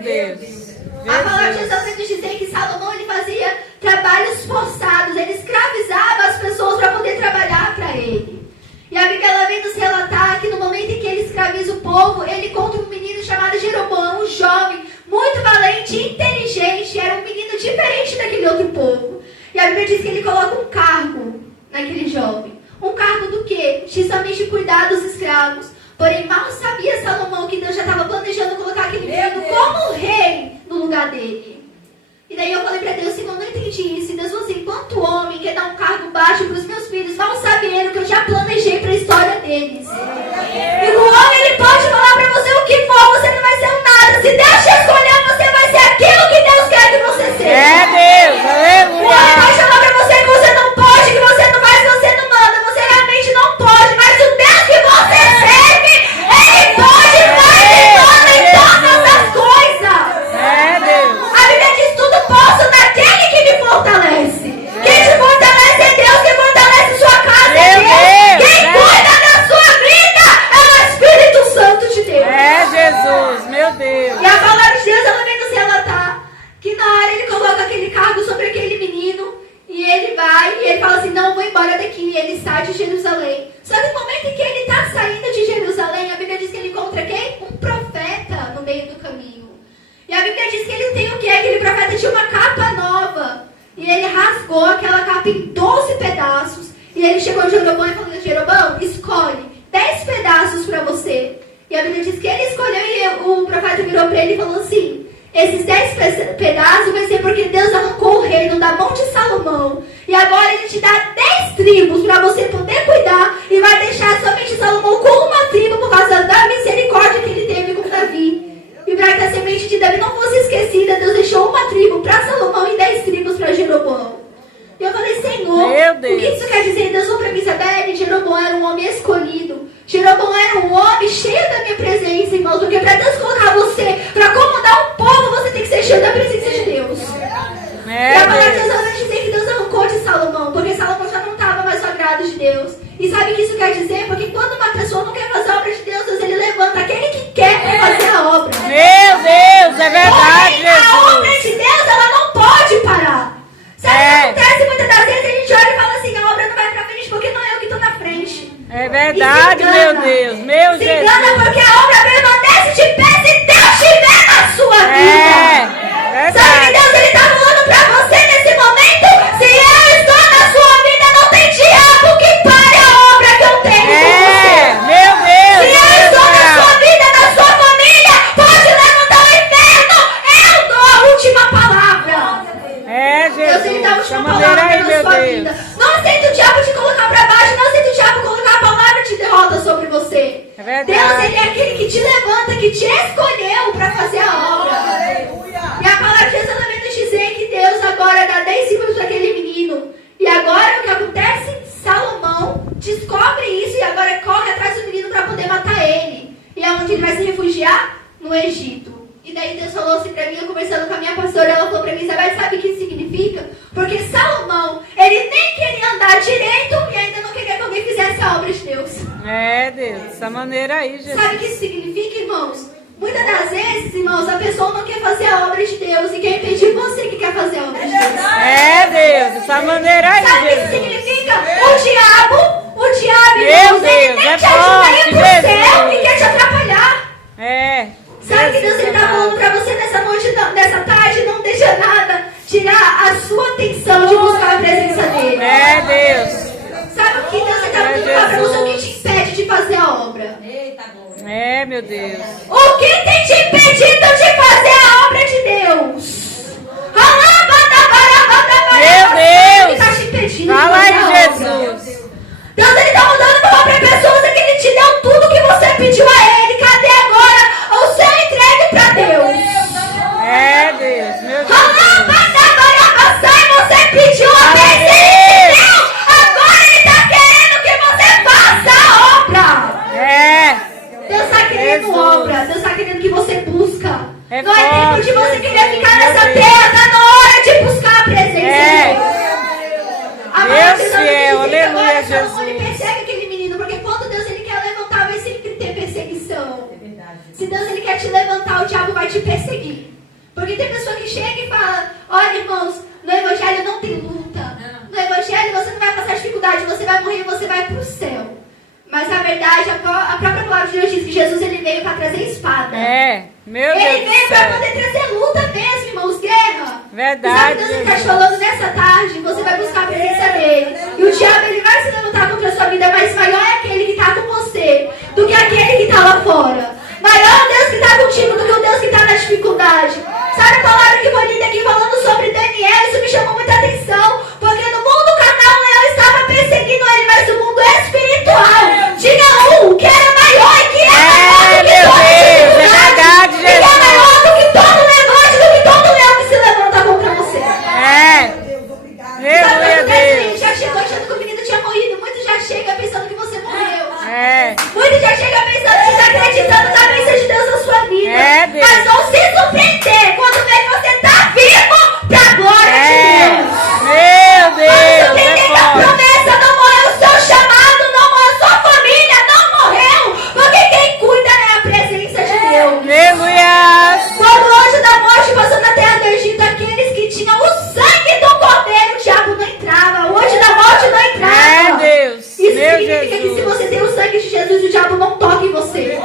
Deus. A palavra de Deus vai nos dizer que Salomão ele fazia trabalhos forçados, ele escravizava as pessoas para poder trabalhar para ele. E a Bíblia ela vem nos relatar que no momento em que ele escraviza o povo, ele encontra um menino chamado Jeroboão, um jovem, muito valente e inteligente, era um menino diferente daquele outro povo. E a Bíblia diz que ele coloca um cargo naquele jovem. Um cargo do quê? Justamente cuidar dos escravos. Porém, mal sabia Salomão que Deus já estava planejando colocar aquele menino como rei no lugar dele. E daí eu falei para Deus, Senhor, não entendi isso. E Deus falou assim, enquanto homem quer dar um cargo baixo para os meus filhos, mal sabendo que eu já planejei para a história deles. E o homem, ele pode falar para você o que for, você não vai ser um nada. Se Deus te escolher, você vai ser aquilo que Deus quer que você seja. É Deus, O homem aleluia. pode falar para você que você não pode, que você não faz, que você não manda. Você realmente não pode, mas o Deus que você serve, ele pode fazer em todas as coisas. É Deus. A Bíblia diz, tudo posso naquele que me fortalece. Quem te fortalece é Deus, quem fortalece sua casa é Deus. Quem cuida da sua vida é o Espírito Santo de Deus. É Jesus, meu Deus. E a palavra de Deus, ela vem nos relatar que na hora ele coloca aquele cargo sobre aquele menino e ele vai e ele fala assim, não, vou embora daqui. E ele sai de Jerusalém. Só que no momento em que ele está saindo de Jerusalém, a Bíblia diz que ele encontra quem? Um profeta no meio do caminho. E a Bíblia diz que ele tem o quê? Aquele profeta tinha uma capa nova. E ele rasgou aquela capa em 12 pedaços. E ele chegou a Jeroboão e falou, Jeroboão, escolhe 10 pedaços para você. E a Bíblia diz que ele escolheu e o profeta virou para ele e falou assim, esses 10 pedaços vai ser porque Deus arrancou o reino da mão de Salomão. E agora ele te dá 10 tribos para você poder cuidar. E vai deixar somente Salomão com uma tribo por causa da misericórdia que ele teve com Davi. E para que a semente de Davi não fosse esquecida, Deus deixou uma tribo para Salomão e 10 tribos para Jeroboão. E eu falei, Senhor, o que isso quer dizer? Deus falou para mim, Isabelle, Jeroboão era um homem escolhido. Jeroboão era um homem cheio da minha presença, irmãos. Porque para Deus colocar você, para acomodar o povo, você tem que ser cheio da presença de Deus. E a palavra de Deus vai dizer que Deus arrancou de Salomão, porque Salomão já não estava mais ao agrado de Deus. E sabe o que isso quer dizer? Porque quando uma pessoa não quer fazer a obra de Deus, Deus ele levanta aquele que quer fazer a obra. Meu Deus, é verdade, Porém, a obra Jesus. de Deus, ela não pode parar. Sabe o que acontece muitas das vezes? A gente olha e fala assim, a obra não vai pra frente porque não é eu que estou na frente. É verdade, meu Deus, meu Se engana Jesus. porque a obra permanece de pé se Deus estiver na sua vida. É Sabe que verdade. Deus ele está falando pra você nesse momento? Se eu estou na sua vida, não tem diabo que pare a obra que eu tenho com você. Meu Deus. Se eu estou na sua vida, na sua família, pode levantar o inferno. Eu dou a última palavra. É, Deus ele dá a Jesus. última Essa maneira palavra aí, na meu sua vida. Deus. Não aceita o diabo te colocar pra baixo, não aceita o diabo colocar a palavra de derrota sobre você. É verdade. Deus ele é aquele que te levanta, que te escolheu pra fazer a obra. E a palavra de Deus ela vem nos dizer que Deus agora dá 10 segundos para aquele menino. E agora o que acontece? Salomão descobre isso e agora corre atrás do menino para poder matar ele. E é onde ele vai se refugiar? No Egito. E daí Deus falou assim para mim, eu conversando com a minha pastora, ela falou para mim, Isabel, sabe o que isso significa? Porque Salomão, ele nem queria andar direito e ainda não queria que alguém fizesse a obra de Deus. É, Deus. Dessa maneira aí, Jesus. Sabe o que isso significa, irmãos? Muitas das vezes, irmãos, a pessoa não quer fazer a obra de Deus e quer impedir você que quer fazer a obra de Deus. É, Deus. Dessa maneira aí, Sabe o que isso Jesus. significa? O diabo, Meu irmãos, ele Deus, nem é te ajuda a ir forte, pro céu Jesus. e quer te atrapalhar. É. Sabe que Deus está falando para você nessa noite, nessa tarde, não deixa nada tirar a sua atenção de buscar a presença dele. É, Deus. Sabe o que Deus está falando para você? O que te impede de fazer a obra? É, meu Deus. O que tem te impedido de fazer a obra de Deus? Meu Deus. O que está te impedindo de Fala fazer aí, a obra? Jesus. Deus ele está mandando falar para pessoas que ele te deu tudo que você pediu a ele. Cadê agora o seu entregue para Deus? É, Deus. Meu Deus. Você pediu a vez e ele te deu. Agora ele está querendo que você faça a obra. É. Deus está querendo Jesus. obra. Deus está querendo que você busca. É Não é tempo de forte, você querer ficar meu nessa Deus. terra. Está na hora de buscar a presença É. de Deus. A Deus palavra de Deus fiel, diz que agora aleluia, Salomão, ele Jesus. persegue aquele menino, porque quando Deus ele quer levantar, vai sempre ter perseguição. Se Deus ele quer te levantar, o diabo vai te perseguir. Porque tem pessoa que chega e fala, olha irmãos, no evangelho não tem luta. No evangelho você não vai passar dificuldade, você vai morrer e você vai para o céu. Mas na verdade, a própria palavra de Deus diz que Jesus ele veio para trazer espada. Meu Deus. Ele veio para poder trazer luta mesmo, irmãos, guerra. Verdade. Sabe o que Deus está te falando nessa tarde? Você vai buscar a presença dele. E o diabo ele vai se levantar contra a sua vida, mas maior é aquele que está com você do que aquele que está lá fora. Maior é o Deus que está contigo do que o Deus que está na dificuldade. Sabe a palavra que foi lida aqui falando sobre Daniel? Isso me chamou muita atenção. Porque no mundo carnal o leão estava perseguindo ele, mas no mundo espiritual tinha um que era maior e que é maior do que toda dificuldade. E que é maior do que todo levante, do que todo leão que se levanta contra você. Meu Deus. Já chegou achando que o menino tinha morrido. Muitos já chegam pensando que você morreu. Muitos já chegam pensando que está acreditando na bênção de Deus na sua vida. Mas vão se surpreender quando vê que você está vivo para a glória de Deus. Meu Deus. Vamos entender que a promessa não morreu, o seu chamado não morreu, sua família não morreu. Porque quem cuida é a presença de Deus. Aleluia. Quando o anjo da morte passou na terra do Egito, aqueles que tinham o sangue do cordeiro, o diabo não entrava. O anjo da morte não entrava. Deus. Isso significa que se você tem o sangue de Jesus, o diabo não toca em você.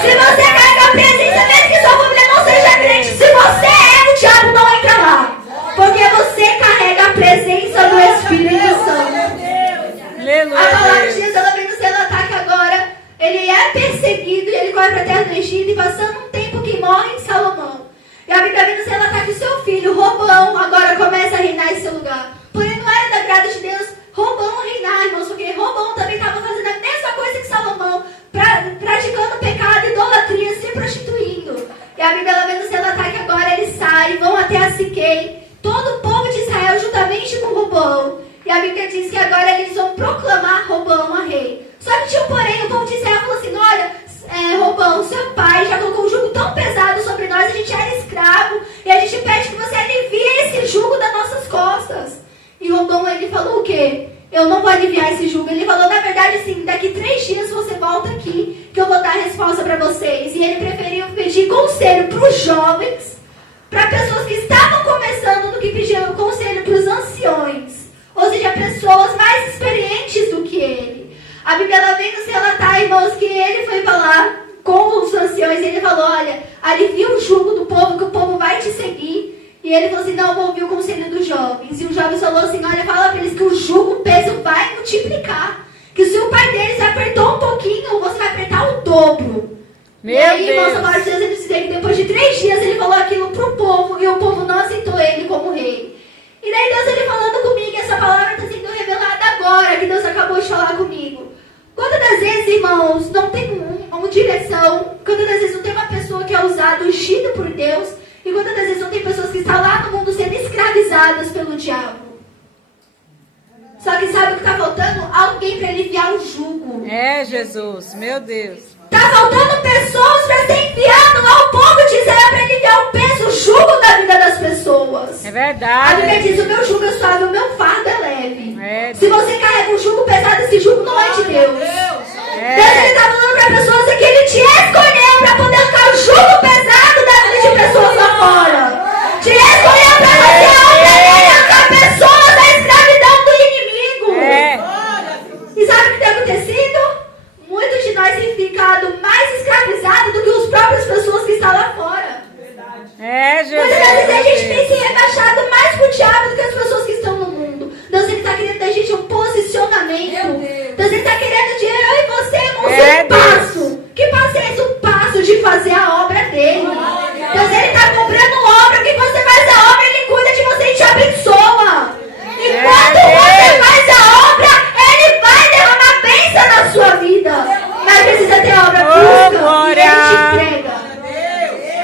Se você carrega a presença, mesmo que sua família não seja crente, se você o diabo não entra lá. Porque você carrega a presença do Espírito Santo. Aleluia. A palavra de Deus, ela vem nos relatar que agora ele é perseguido e ele corre para a terra do Egito e passando um tempo que morre em Salomão. E a Bíblia vem nos relatar que o seu filho, Robão, agora começa a reinar em seu lugar. Porém, não era da graça de Deus Robão reinar, irmãos, porque Robão também estava fazendo a mesma coisa que Salomão, praticando pecado, idolatria, se prostituindo. E a Bíblia ela vem nos relatar que agora eles saem, vão até a Siquém, todo o povo de Israel juntamente com Robão. E a Bíblia diz que agora eles vão proclamar Robão a rei. Só que tinha um porém, o povo de Israel falou assim, olha, Robão, seu pai já colocou um jugo tão pesado sobre nós, a gente era escravo, e a gente pede que você alivie esse jugo das nossas costas. E Robão, ele falou o quê? Eu não vou aliviar esse jugo. Ele falou, na verdade, assim, daqui 3 dias você volta aqui, que eu vou dar a resposta para vocês. E ele preferiu pedir conselho para os jovens, para pessoas que estavam começando, do que pedir conselho para os anciões. Ou seja, pessoas mais experientes do que ele. A Bíblia ela vem nos relatar, irmãos, que ele foi falar com os anciões e ele falou, olha, alivia o jugo do povo, que o povo vai te seguir. E ele falou assim, não, eu vou ouvir o conselho dos jovens. E os jovens falou assim, olha, fala para eles que o jugo, o peso vai multiplicar. Que se o pai deles apertou um pouquinho, você vai apertar o dobro. Meu e aí, Deus. irmãos, a palavra de Deus, ele dizia que depois de 3 dias ele falou aquilo pro povo. E o povo não aceitou ele como rei. E daí Deus, ele falando comigo, essa palavra está sendo revelada agora, que Deus acabou de falar comigo. Quantas das vezes, irmãos, não tem uma direção, quantas das vezes não tem uma pessoa que é usada, ungida por Deus, e quantas das vezes não tem pessoas que estão lá no mundo sendo escravizadas pelo diabo. Só que sabe o que está faltando? Alguém para aliviar o jugo. Jesus, meu Deus. Está faltando pessoas para ser enviado ao povo de Israel para aliviar o peso, o jugo da vida das pessoas. É A verdade. Bíblia diz, o meu jugo é suave, o meu fardo é leve. É. Se você carrega um jugo pesado, esse jugo não é de Deus. Deus ele está falando para pessoas que ele te escolheu para poder arrancar o jugo pesado da vida de pessoas lá fora. Te escolheu para você arrancar pessoas da escravidão do inimigo. E sabe o que tem acontecido? Muitos de nós têm ficado mais escravizados do que as próprias pessoas que estão lá fora. Jesus. Muitas vezes a gente tem se rebaixado mais pro diabo do que as pessoas que estão no mundo. Deus ele está querendo da gente um posicionamento. Deus ele está querendo de eu e você, irmãos, um passo. Que passo é esse? Um passo de fazer a obra dele. Deus ele está cobrando obra, que quando você faz a obra, ele cuida de você e te abençoa. Enquanto você faz a obra, ele vai derramar bênção na sua vida. Mas precisa ter obra pública e ele te entrega.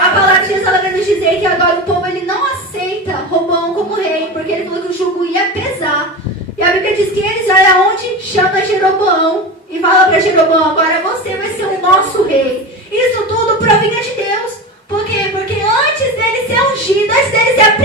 A palavra de Deus ela vai nos dizer que agora o povo ele não aceita Robão como rei, porque ele falou que o jugo ia pesar. E a Bíblia diz que eles vai aonde chama Jeroboão e fala para Jeroboão, agora você vai ser o nosso rei. Isso tudo provinha de Deus. Por quê? Porque antes dele ser ungido, antes dele ser